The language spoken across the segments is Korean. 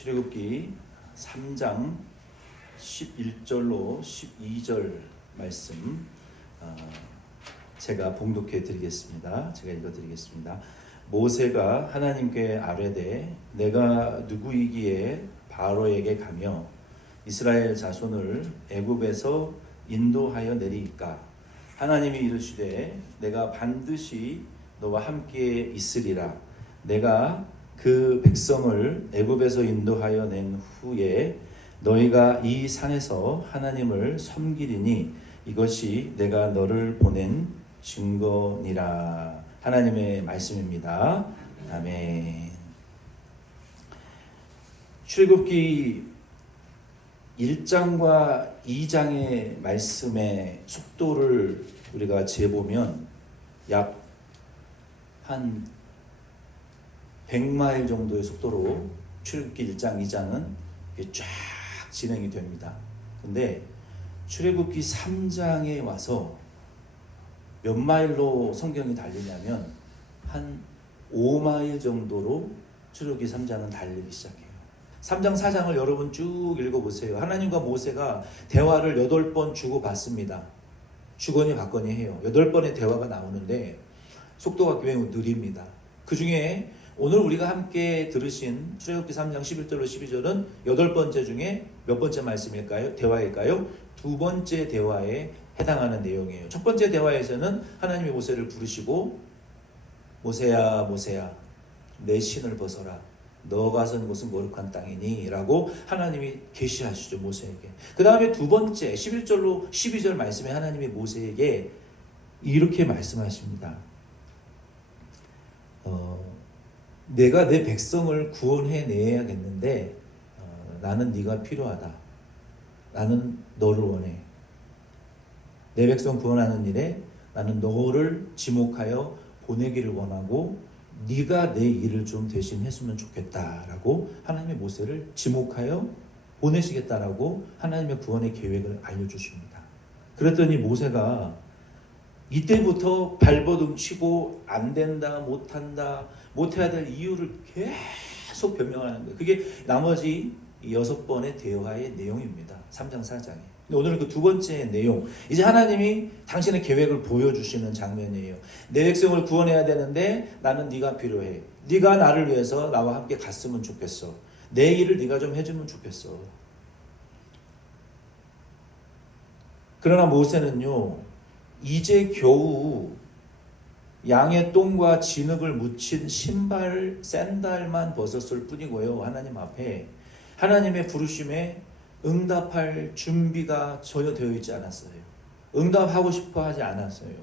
출애굽기 3장 11절로 12절 말씀 제가 봉독해 드리겠습니다. 제가 읽어 드리겠습니다. 모세가 하나님께 아뢰되 내가 누구이기에 바로에게 가며 이스라엘 자손을 애굽에서 인도하여 내리이까. 하나님이 이르시되 내가 반드시 너와 함께 있으리라. 내가 그 백성을 애굽에서 인도하여 낸 후에 너희가 이 산에서 하나님을 섬기리니 이것이 내가 너를 보낸 증거니라. 하나님의 말씀입니다. 아멘. 출애굽기 1장과 2장의 말씀의 속도를 우리가 재보면 약 한 100마일 정도의 속도로 출애굽기 1장, 2장은 쫙 진행이 됩니다. 근데 출애굽기 3장에 와서 몇 마일로 성경이 달리냐면 한 5마일 정도로 출애굽기 3장은 달리기 시작해요. 3장, 4장을 여러분 쭉 읽어보세요. 하나님과 모세가 대화를 8번 주고받습니다. 주거니 받거니 해요. 8번의 대화가 나오는데 속도가 매우 느립니다. 그 중에 오늘 우리가 함께 들으신 출애굽기 3장 11절로 12절은 8번째 중에 몇 번째 말씀일까요? 대화일까요? 2번째 대화에 해당하는 내용이에요. 첫 번째 대화에서는 하나님이 모세를 부르시고 모세야 모세야 내 신을 벗어라. 너가 선 곳은 거룩한 땅이니 라고 하나님이 계시하시죠, 모세에게. 그 다음에 두 번째 11절로 12절 말씀에 하나님이 모세에게 이렇게 말씀하십니다. 내가 내 백성을 구원해내야겠는데 나는 네가 필요하다. 나는 너를 원해. 내 백성 구원하는 일에 나는 너를 지목하여 보내기를 원하고 네가 내 일을 좀 대신 했으면 좋겠다라고 하나님의 모세를 지목하여 보내시겠다라고 하나님의 구원의 계획을 알려주십니다. 그랬더니 모세가 이때부터 발버둥 치고 안 된다, 못한다, 못해야 될 이유를 계속 변명하는 거예요. 그게 나머지 6번의 대화의 내용입니다. 3장, 4장에. 오늘은 그 두 번째 내용, 이제 하나님이 당신의 계획을 보여주시는 장면이에요. 내 백성을 구원해야 되는데 나는 네가 필요해. 네가 나를 위해서 나와 함께 갔으면 좋겠어. 내 일을 네가 좀 해주면 좋겠어. 그러나 모세는요, 이제 겨우 양의 똥과 진흙을 묻힌 신발, 샌들만 벗었을 뿐이고요. 하나님 앞에 하나님의 부르심에 응답할 준비가 전혀 되어 있지 않았어요. 응답하고 싶어 하지 않았어요.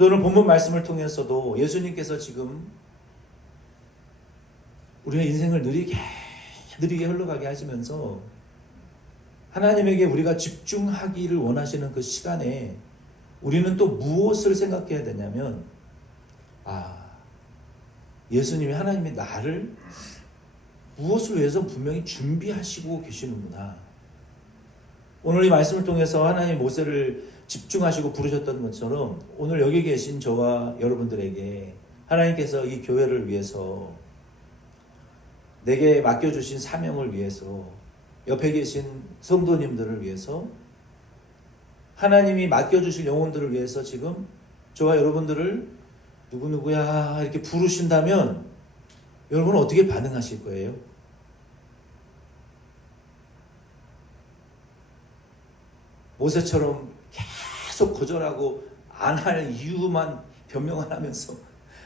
오늘 본문 말씀을 통해서도 예수님께서 지금 우리의 인생을 느리게 흘러가게 하시면서 하나님에게 우리가 집중하기를 원하시는 그 시간에 우리는 또 무엇을 생각해야 되냐면, 예수님이, 하나님이 나를 무엇을 위해서 분명히 준비하시고 계시는구나. 오늘 이 말씀을 통해서 하나님 모세를 집중하시고 부르셨던 것처럼 오늘 여기 계신 저와 여러분들에게 하나님께서 이 교회를 위해서, 내게 맡겨주신 사명을 위해서, 옆에 계신 성도님들을 위해서, 하나님이 맡겨주실 영혼들을 위해서 지금 저와 여러분들을 누구누구야 이렇게 부르신다면 여러분은 어떻게 반응하실 거예요? 모세처럼 계속 거절하고 안 할 이유만 변명을 하면서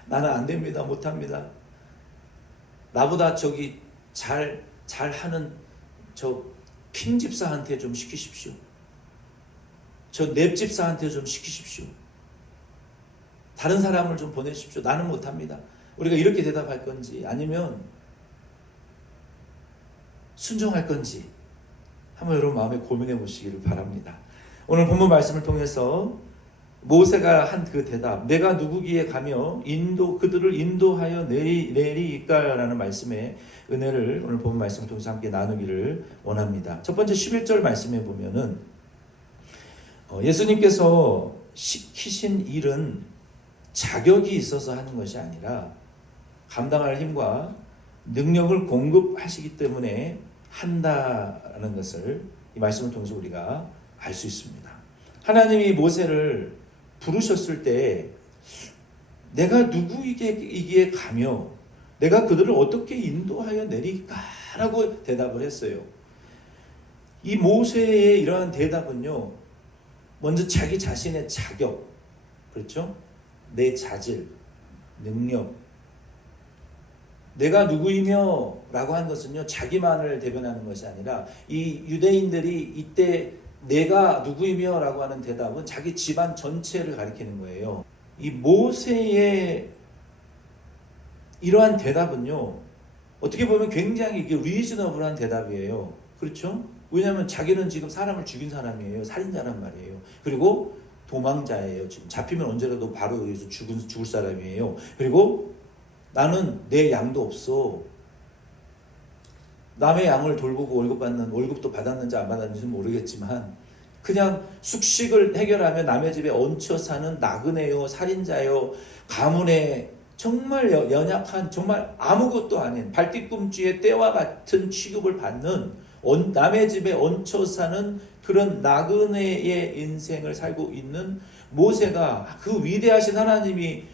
나는 안 됩니다, 못합니다. 나보다 저기 잘하는 저 핑집사한테 좀 시키십시오. 저 냅집사한테 좀 시키십시오. 다른 사람을 좀 보내십시오. 나는 못합니다. 우리가 이렇게 대답할 건지 아니면 순종할 건지 한번 여러분 마음에 고민해 보시기를 바랍니다. 오늘 본문 말씀을 통해서 모세가 한 그 대답, 내가 누구기에 가며 그들을 인도하여 내리이까라는 말씀의 은혜를 오늘 본문 말씀을 통해서 함께 나누기를 원합니다. 첫 번째 11절 말씀에 보면은 예수님께서 시키신 일은 자격이 있어서 하는 것이 아니라 감당할 힘과 능력을 공급하시기 때문에 한다라는 것을 이 말씀을 통해서 우리가 알 수 있습니다. 하나님이 모세를 부르셨을 때 내가 누구에게 가며 내가 그들을 어떻게 인도하여 내릴까라고 대답을 했어요. 이 모세의 이러한 대답은요, 먼저 자기 자신의 자격, 그렇죠? 내 자질, 능력, 내가 누구이며 라고 한 것은요, 자기만을 대변하는 것이 아니라 이 유대인들이 이때 내가 누구이며 라고 하는 대답은 자기 집안 전체를 가리키는 거예요. 이 모세의 이러한 대답은요, 어떻게 보면 굉장히 리즈너블한 대답이에요. 그렇죠? 왜냐하면 자기는 지금 사람을 죽인 사람이에요. 살인자란 말이에요. 그리고 도망자예요. 지금 잡히면 언제라도 바로 여기서 죽을 사람이에요. 그리고 나는 내 양도 없어. 남의 양을 돌보고 월급도 받았는지 안 받았는지는 모르겠지만 그냥 숙식을 해결하며 남의 집에 얹혀 사는 나그네요, 살인자요, 가문의 정말 연약한, 정말 아무것도 아닌 발뒤꿈치의 때와 같은 취급을 받는 남의 집에 얹혀 사는 그런 나그네의 인생을 살고 있는 모세가 그 위대하신 하나님이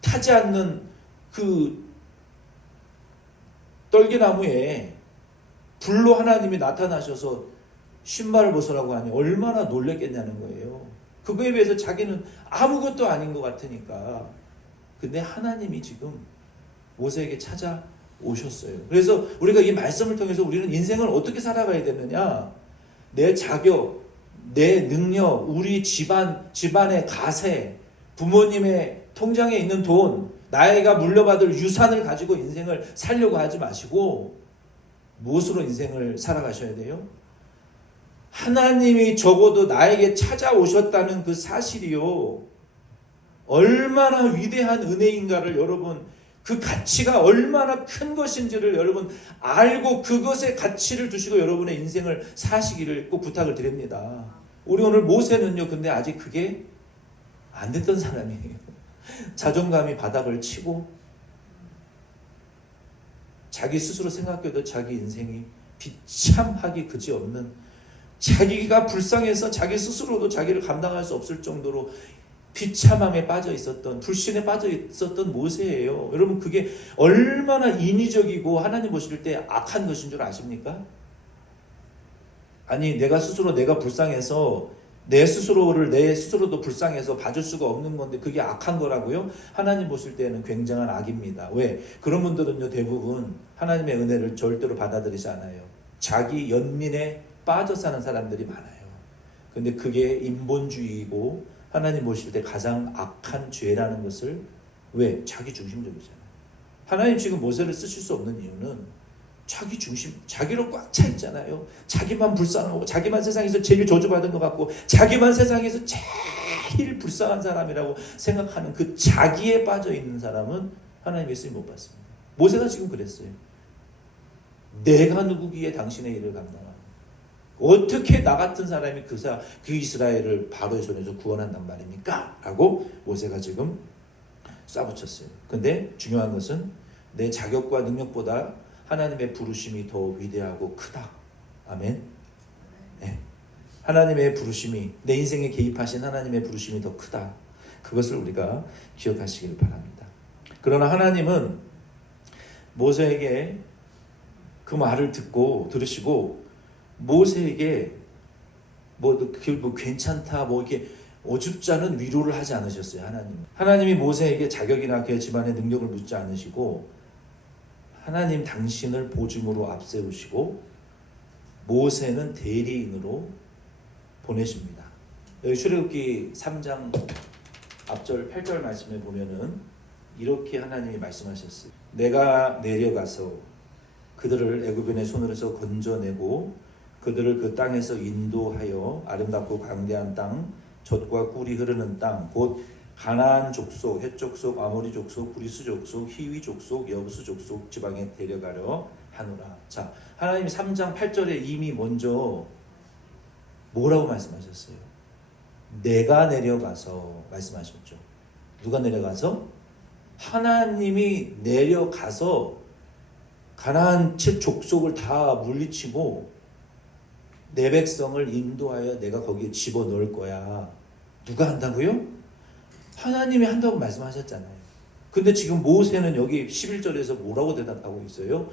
타지 않는 그 떨기나무에 불로 하나님이 나타나셔서 신발을 벗으라고 하니 얼마나 놀랬겠냐는 거예요. 그거에 비해서 자기는 아무것도 아닌 것 같으니까. 근데 하나님이 지금 모세에게 찾아오셨어요. 그래서 우리가 이 말씀을 통해서 우리는 인생을 어떻게 살아가야 되느냐, 내 자격, 내 능력, 우리 집안의 가세, 부모님의 통장에 있는 돈, 나이가 물려받을 유산을 가지고 인생을 살려고 하지 마시고 무엇으로 인생을 살아가셔야 돼요? 하나님이 적어도 나에게 찾아오셨다는 그 사실이요, 얼마나 위대한 은혜인가를 여러분, 그 가치가 얼마나 큰 것인지를 여러분 알고 그것에 가치를 두시고 여러분의 인생을 사시기를 꼭 부탁을 드립니다. 우리 오늘 모세는요, 근데 아직 그게 안 됐던 사람이에요. 자존감이 바닥을 치고 자기 스스로 생각해도 자기 인생이 비참하기 그지없는, 자기가 불쌍해서 자기 스스로도 자기를 감당할 수 없을 정도로 비참함에 빠져 있었던, 불신에 빠져 있었던 모세예요. 여러분, 그게 얼마나 인위적이고 하나님 보실 때 악한 것인 줄 아십니까? 아니, 내가 불쌍해서 내 스스로도 불쌍해서 봐줄 수가 없는 건데 그게 악한 거라고요? 하나님 보실 때는 굉장한 악입니다. 왜? 그런 분들은요, 대부분 하나님의 은혜를 절대로 받아들이지 않아요. 자기 연민에 빠져 사는 사람들이 많아요. 근데 그게 인본주의이고 하나님 보실 때 가장 악한 죄라는 것을, 왜? 자기 중심적이잖아요. 하나님 지금 모세를 쓰실 수 없는 이유는 자기 중심, 자기로 꽉 차 있잖아요. 자기만 불쌍하고 자기만 세상에서 제일 저주받은 것 같고 자기만 세상에서 제일 불쌍한 사람이라고 생각하는 그 자기에 빠져 있는 사람은 하나님의 쓰임 못 받습니다. 모세가 지금 그랬어요. 내가 누구기에 당신의 일을 감당하는, 어떻게 나 같은 사람이 그 이스라엘을 바로의 손에서 구원한단 말입니까? 라고 모세가 지금 쏴붙였어요. 근데 중요한 것은 내 자격과 능력보다 하나님의 부르심이 더 위대하고 크다. 아멘. 네. 하나님의 부르심이, 내 인생에 개입하신 하나님의 부르심이 더 크다. 그것을 우리가 기억하시길 바랍니다. 그러나 하나님은 모세에게 그 말을 들으시고 모세에게 뭐 괜찮다, 이렇게 어줍지 않은 위로를 하지 않으셨어요. 하나님이 모세에게 자격이나 그의 집안의 능력을 묻지 않으시고 하나님 당신을 보증으로 앞세우시고 모세는 대리인으로 보내십니다. 여기 출애굽기 3장 앞절 8절 말씀에 보면은 이렇게 하나님이 말씀하셨어요. 내가 내려가서 그들을 애굽인의 손으로서 건져내고 그들을 그 땅에서 인도하여 아름답고 광대한 땅, 젖과 꿀이 흐르는 땅, 곧 가나안 족속, 헷 족속, 아모리 족속, 브리스 족속, 히위 족속, 여부스 족속 지방에 데려가려 하노라. 자, 하나님이 3장 8절에 이미 먼저 뭐라고 말씀하셨어요? 내가 내려가서 말씀하셨죠. 누가 내려가서? 하나님이 내려가서 가나안 칠 족속을 다 물리치고 내 백성을 인도하여 내가 거기에 집어넣을 거야. 누가 한다고요? 하나님이 한다고 말씀하셨잖아요. 근데 지금 모세는 여기 11절에서 뭐라고 대답하고 있어요?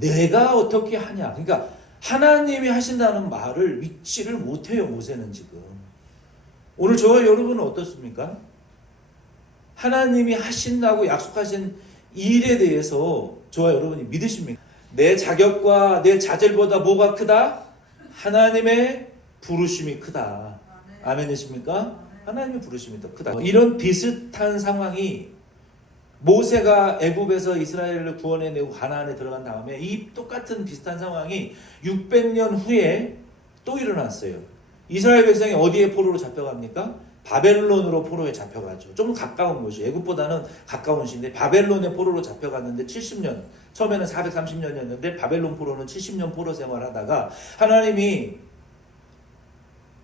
내가 어떻게 하냐. 그러니까 하나님이 하신다는 말을 믿지를 못해요. 모세는 지금. 오늘 저와 여러분은 어떻습니까? 하나님이 하신다고 약속하신 일에 대해서 저와 여러분이 믿으십니까? 내 자격과 내 자질보다 뭐가 크다? 하나님의 부르심이 크다. 아멘이십니까? 하나님의 부르심이 더 크다. 이런 비슷한 상황이 모세가 애굽에서 이스라엘을 구원해내고 가나안에 들어간 다음에 이 똑같은 비슷한 상황이 600년 후에 또 일어났어요. 이스라엘 백성이 어디에 포로로 잡혀갑니까? 바벨론으로 포로에 잡혀가죠. 좀 가까운 곳이, 애굽보다는 가까운 곳인데 바벨론의 포로로 잡혀갔는데 70년, 처음에는 430년이었는데 바벨론 포로는 70년 포로 생활하다가 하나님이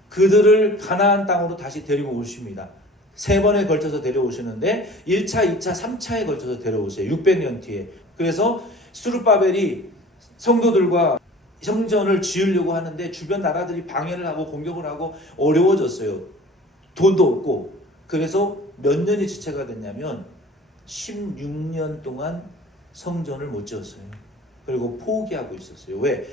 그들을 가나안 땅으로 다시 데리고 오십니다. 3번에 걸쳐서 데려오시는데 1차, 2차, 3차에 걸쳐서 데려오세요. 600년 뒤에. 그래서 스룹바벨이 성도들과 성전을 지으려고 하는데 주변 나라들이 방해를 하고 공격을 하고 어려워졌어요. 돈도 없고. 그래서 몇 년이 지체가 됐냐면 16년 동안 성전을 못 지었어요. 그리고 포기하고 있었어요. 왜?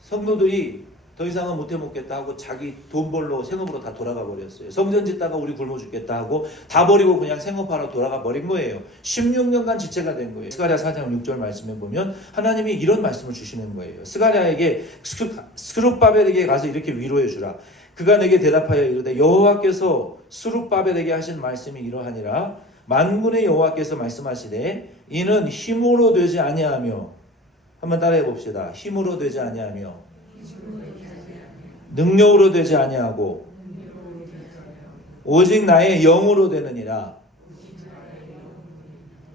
성도들이 더 이상은 못 해먹겠다 하고 자기 돈 벌러 생업으로 다 돌아가 버렸어요. 성전 짓다가 우리 굶어 죽겠다 하고 다 버리고 그냥 생업하러 돌아가 버린 거예요. 16년간 지체가 된 거예요. 스가랴 4장 6절 말씀에 보면 하나님이 이런 말씀을 주시는 거예요. 스가랴에게 스룹바벨에게 가서 이렇게 위로해 주라. 그가 내게 대답하여 이르되 여호와께서 스룹바벨에게 하신 말씀이 이러하니라. 만군의 여호와께서 말씀하시되 이는 힘으로 되지 아니하며, 한번 따라해 봅시다. 힘으로 되지 아니하며 능력으로 되지 아니하고 오직 나의 영으로 되느니라.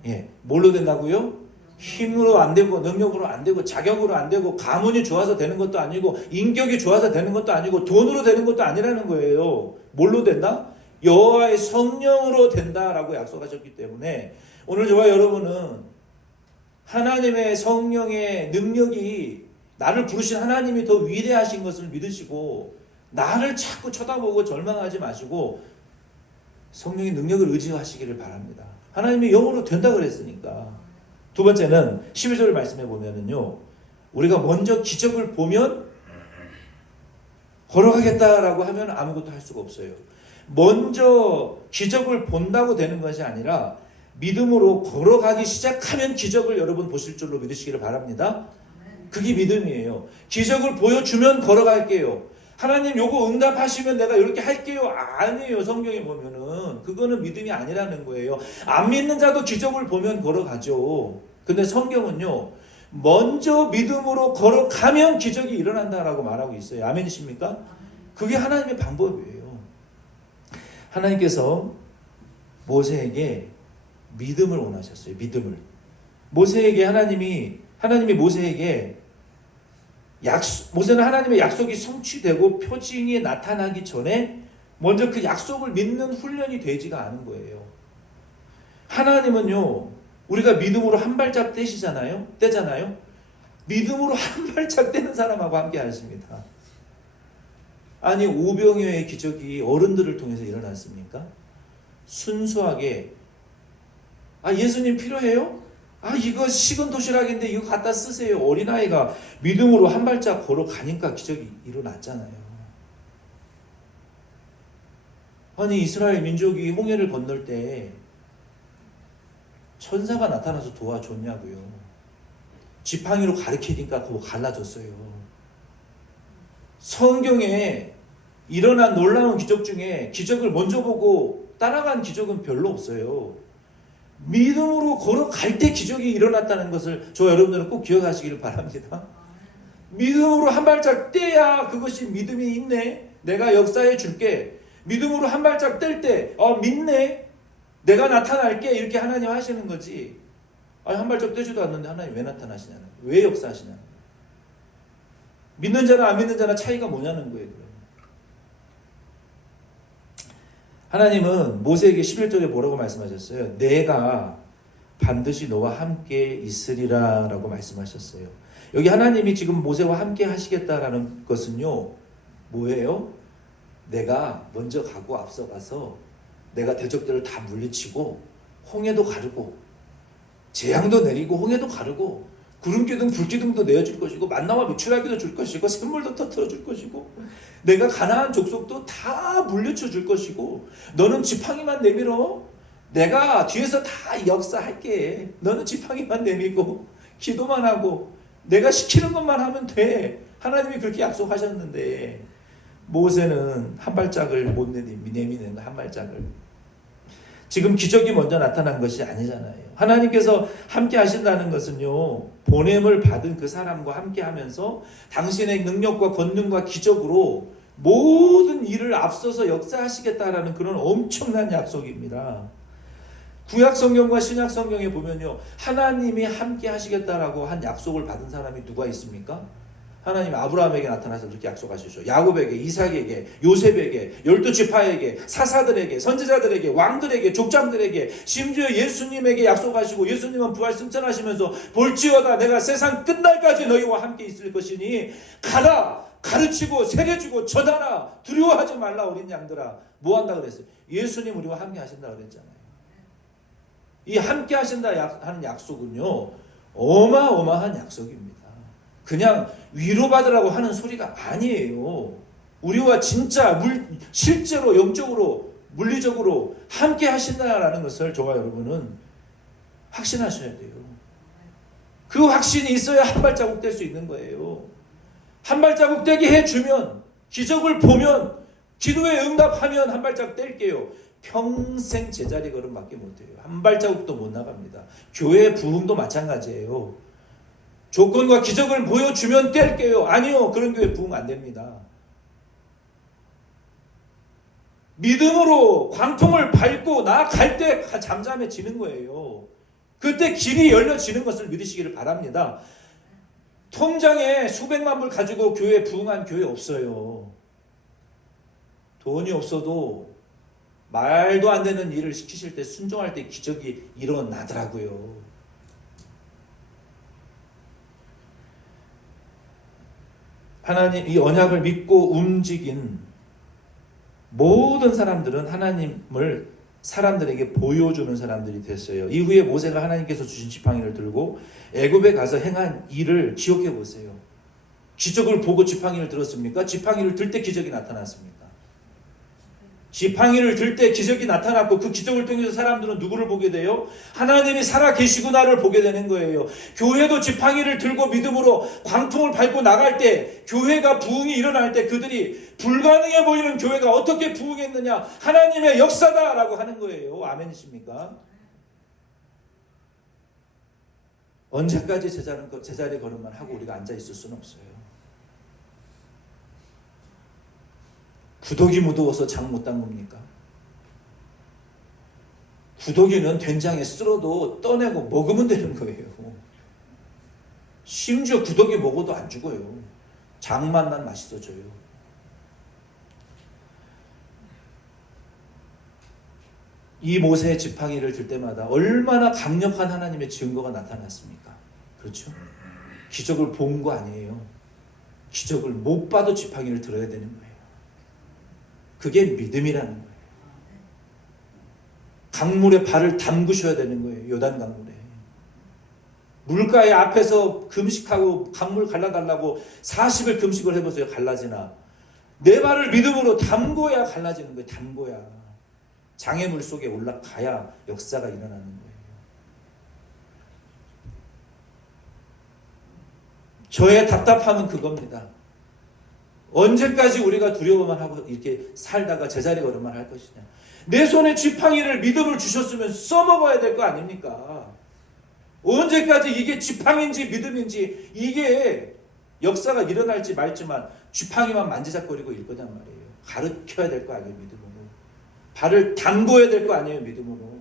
예, 뭘로 된다고요? 힘으로 안 되고 능력으로 안 되고 자격으로 안 되고 가문이 좋아서 되는 것도 아니고 인격이 좋아서 되는 것도 아니고 돈으로 되는 것도 아니라는 거예요. 뭘로 된다? 여호와의 성령으로 된다라고 약속하셨기 때문에 오늘 저와 여러분은 하나님의 성령의 능력이, 나를 부르신 하나님이 더 위대하신 것을 믿으시고 나를 자꾸 쳐다보고 절망하지 마시고 성령의 능력을 의지하시기를 바랍니다. 하나님이 영으로 된다 그랬으니까. 두 번째는 12절 말씀해 보면은요, 우리가 먼저 기적을 보면 걸어가겠다라고 하면 아무것도 할 수가 없어요. 먼저 기적을 본다고 되는 것이 아니라 믿음으로 걸어가기 시작하면 기적을 여러분 보실 줄로 믿으시기를 바랍니다. 그게 믿음이에요. 기적을 보여주면 걸어갈게요. 하나님 요거 응답하시면 내가 이렇게 할게요. 아니에요. 성경에 보면은 그거는 믿음이 아니라는 거예요. 안 믿는 자도 기적을 보면 걸어가죠. 근데 성경은요, 먼저 믿음으로 걸어가면 기적이 일어난다라고 말하고 있어요. 아멘이십니까? 그게 하나님의 방법이에요. 하나님께서 모세에게 믿음을 원하셨어요. 믿음을. 모세에게 하나님이 모세에게 모세는 하나님의 약속이 성취되고 표징이 나타나기 전에 먼저 그 약속을 믿는 훈련이 되지가 않은 거예요. 하나님은요, 우리가 믿음으로 한 발짝 떼잖아요. 믿음으로 한 발짝 떼는 사람하고 함께 하십니다. 아니, 오병이어의 기적이 어른들을 통해서 일어났습니까? 순수하게 예수님 필요해요? 이거 식은 도시락인데 이거 갖다 쓰세요. 어린아이가 믿음으로 한 발짝 걸어가니까 기적이 일어났잖아요. 아니, 이스라엘 민족이 홍해를 건널 때 천사가 나타나서 도와줬냐고요. 지팡이로 가리키니까 그거 갈라졌어요. 성경에 일어난 놀라운 기적 중에 기적을 먼저 보고 따라간 기적은 별로 없어요. 믿음으로 걸어갈 때 기적이 일어났다는 것을 저 여러분들은 꼭 기억하시기를 바랍니다. 믿음으로 한 발짝 떼야 그것이 믿음이 있네. 내가 역사해 줄게. 믿음으로 한 발짝 뗄 때 믿네. 내가 나타날게. 이렇게 하나님 하시는 거지. 한 발짝 떼지도 않는데 하나님 왜 나타나시냐는, 왜 역사하시냐는. 믿는 자나 안 믿는 자나 차이가 뭐냐는 거예요. 하나님은 모세에게 11절에 뭐라고 말씀하셨어요? 내가 반드시 너와 함께 있으리라 라고 말씀하셨어요. 여기 하나님이 지금 모세와 함께 하시겠다라는 것은요, 뭐예요? 내가 먼저 가고 앞서가서 내가 대적들을 다 물리치고 홍해도 가르고 재앙도 내리고 홍해도 가르고 구름기둥 불기둥도 내어줄 것이고 만나와 메추라기도 줄 것이고 샘물도 터뜨려 줄 것이고 내가 가나안 족속도 다 물리쳐 줄 것이고 너는 지팡이만 내밀어. 내가 뒤에서 다 역사할게. 너는 지팡이만 내밀고 기도만 하고 내가 시키는 것만 하면 돼. 하나님이 그렇게 약속하셨는데 모세는 한 발짝을 못 내미는 한 발짝을. 지금 기적이 먼저 나타난 것이 아니잖아요. 하나님께서 함께 하신다는 것은요, 보냄을 받은 그 사람과 함께 하면서 당신의 능력과 권능과 기적으로 모든 일을 앞서서 역사하시겠다라는 그런 엄청난 약속입니다. 구약 성경과 신약 성경에 보면요, 하나님이 함께 하시겠다라고 한 약속을 받은 사람이 누가 있습니까? 하나님 아브라함에게 나타나서 그렇게 약속하시죠. 야곱에게, 이삭에게, 요셉에게, 12지파에게, 사사들에게, 선지자들에게, 왕들에게, 족장들에게, 심지어 예수님에게 약속하시고 예수님은 부활 승천하시면서 볼지어다 내가 세상 끝날까지 너희와 함께 있을 것이니 가라, 가르치고 세례주고 전하라, 두려워하지 말라 어린 양들아. 뭐 한다 그랬어요? 예수님 우리와 함께 하신다 그랬잖아요. 이 함께 하신다 하는 약속은요, 어마어마한 약속입니다. 그냥 위로받으라고 하는 소리가 아니에요. 우리와 진짜 실제로 영적으로 물리적으로 함께 하신다라는 것을 저와 여러분은 확신하셔야 돼요. 그 확신이 있어야 한 발자국 뗄 수 있는 거예요. 한 발자국 떼게 해주면, 기적을 보면, 기도에 응답하면 한 발자국 뗄게요. 평생 제자리 걸음밖에 못해요. 한 발자국도 못 나갑니다. 교회 부흥도 마찬가지예요. 조건과 기적을 보여주면 뗄게요. 아니요, 그런 교회 부흥 안 됩니다. 믿음으로 광통을 밟고 나아갈 때 잠잠해지는 거예요. 그때 길이 열려지는 것을 믿으시기를 바랍니다. 통장에 수백만 불 가지고 교회 부흥한 교회 없어요. 돈이 없어도 말도 안 되는 일을 시키실 때 순종할 때 기적이 일어나더라고요. 하나님 이 언약을 믿고 움직인 모든 사람들은 하나님을 사람들에게 보여주는 사람들이 됐어요. 이후에 모세가 하나님께서 주신 지팡이를 들고 애굽에 가서 행한 일을 기억해 보세요. 기적을 보고 지팡이를 들었습니까? 지팡이를 들 때 기적이 나타났습니까? 지팡이를 들 때 기적이 나타났고 그 기적을 통해서 사람들은 누구를 보게 돼요? 하나님이 살아계시구나를 보게 되는 거예요. 교회도 지팡이를 들고 믿음으로 광통을 밟고 나갈 때, 교회가 부흥이 일어날 때 그들이 불가능해 보이는 교회가 어떻게 부흥했느냐, 하나님의 역사다라고 하는 거예요. 아멘이십니까? 언제까지 제자리 걸음만 하고 우리가 앉아 있을 수는 없어요. 구더기 무더워서 장 못 담굽니까? 구더기는 된장에 쓸어도 떠내고 먹으면 되는 거예요. 심지어 구더기 먹어도 안 죽어요. 장만만 맛있어져요. 이 모세의 지팡이를 들 때마다 얼마나 강력한 하나님의 증거가 나타났습니까? 그렇죠? 기적을 본 거 아니에요. 기적을 못 봐도 지팡이를 들어야 되는 거예요. 그게 믿음이라는 거예요. 강물에 발을 담그셔야 되는 거예요. 요단 강물에. 물가에 앞에서 금식하고 강물 갈라달라고 40일 금식을 해보세요. 갈라지나. 내 발을 믿음으로 담궈야 갈라지는 거예요. 담궈야. 장애물 속에 올라가야 역사가 일어나는 거예요. 저의 답답함은 그겁니다. 언제까지 우리가 두려워만 하고 이렇게 살다가 제자리 걸음만 할 것이냐. 내 손에 지팡이를 믿음을 주셨으면 써먹어야 될 거 아닙니까? 언제까지 이게 지팡인지 믿음인지 이게 역사가 일어날지 말지만 지팡이만 만지작거리고 일 거단 말이에요. 가르쳐야 될 거 아니에요. 믿음으로. 발을 담궈야 될 거 아니에요. 믿음으로.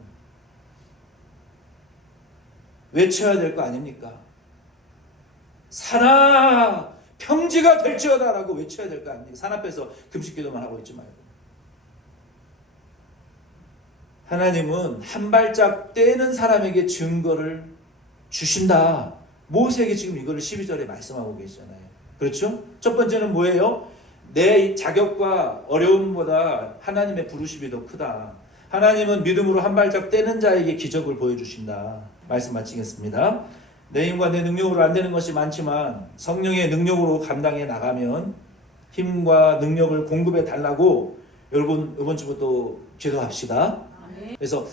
외쳐야 될 거 아닙니까? 산아 평지가 될지어다 라고 외쳐야 될 거 아닙니까? 산 앞에서 금식 기도만 하고 있지 말고. 하나님은 한 발짝 떼는 사람에게 증거를 주신다. 모세에게 지금 이거를 12절에 말씀하고 계시잖아요. 그렇죠? 첫 번째는 뭐예요? 내 자격과 어려움보다 하나님의 부르심이 더 크다. 하나님은 믿음으로 한 발짝 떼는 자에게 기적을 보여주신다. 말씀 마치겠습니다. 내 힘과 내 능력으로 안 되는 것이 많지만 성령의 능력으로 감당해 나가면 힘과 능력을 공급해 달라고 여러분 이번 주부터 기도합시다. 그래서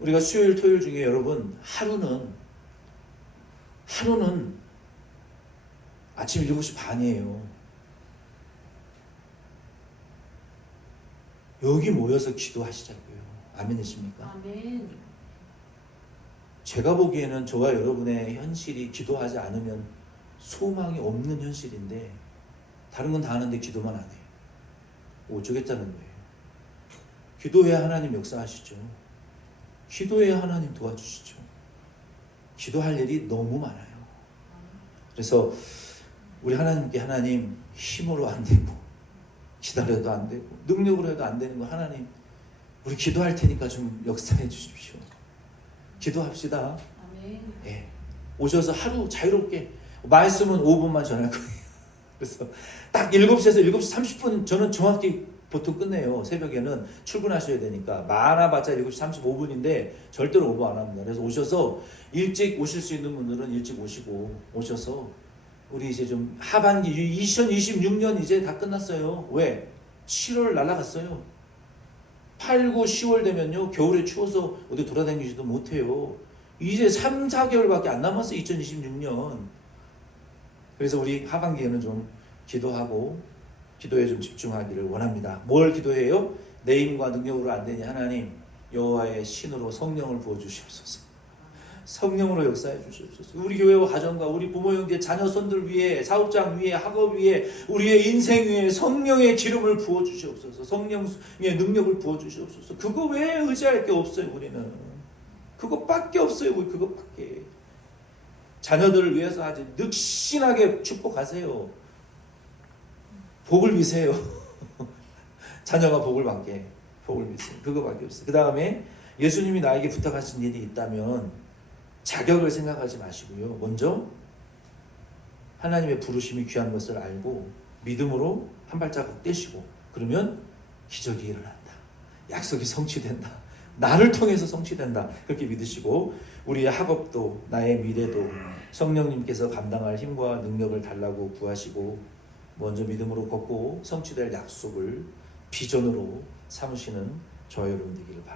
우리가 수요일 토요일 중에 여러분 하루는 아침 7시 반이에요. 여기 모여서 기도하시자고요. 아멘이십니까? 아멘. 제가 보기에는 저와 여러분의 현실이 기도하지 않으면 소망이 없는 현실인데 다른 건 다 하는데 기도만 안 해요. 어쩌겠다는 거예요. 기도해야 하나님 역사하시죠. 기도해야 하나님 도와주시죠. 기도할 일이 너무 많아요. 그래서 우리 하나님께 하나님 힘으로 안 되고 기다려도 안 되고 능력으로 해도 안 되는 거 하나님 우리 기도할 테니까 좀 역사해 주십시오. 기도합시다. 아멘. 예. 오셔서 하루 자유롭게 말씀은 5분만 전할 거예요. 그래서 딱 7시에서 7시 30분 저는 정확히 보통 끝내요. 새벽에는 출근하셔야 되니까 많아봤자 7시 35분인데 절대로 오버 안 합니다. 그래서 오셔서 일찍 오실 수 있는 분들은 일찍 오셔서 우리 이제 좀 하반기 2026년 이제 다 끝났어요. 왜? 7월 날아갔어요. 8, 9, 10월 되면요 겨울에 추워서 어디 돌아다니지도 못해요. 이제 3, 4개월밖에 안 남았어요. 2026년. 그래서 우리 하반기에는 좀 기도하고 기도에 좀 집중하기를 원합니다. 뭘 기도해요? 내 힘과 능력으로 안 되니 하나님 여호와의 신으로 성령을 부어주시옵소서. 성령으로 역사해 주시옵소서. 우리 교회와 가정과 우리 부모 형제 자녀 손들 위에 사업장 위에 학업 위에 우리의 인생 위에 성령의 기름을 부어 주시옵소서. 성령의 능력을 부어 주시옵소서. 그거 외에 의지할 게 없어요. 우리는 그것밖에 없어요. 우리 그것밖에. 자녀들을 위해서 아주 늑신하게 축복하세요. 복을 비세요. 자녀가 복을 받게 복을 비세요. 그거밖에 없어요. 그 다음에 예수님이 나에게 부탁하신 일이 있다면 자격을 생각하지 마시고요. 먼저 하나님의 부르심이 귀한 것을 알고 믿음으로 한 발자국 떼시고 그러면 기적이 일어난다. 약속이 성취된다. 나를 통해서 성취된다. 그렇게 믿으시고 우리의 학업도 나의 미래도 성령님께서 감당할 힘과 능력을 달라고 구하시고 먼저 믿음으로 걷고 성취될 약속을 비전으로 삼으시는 저와 여러분 되기를 바랍니다.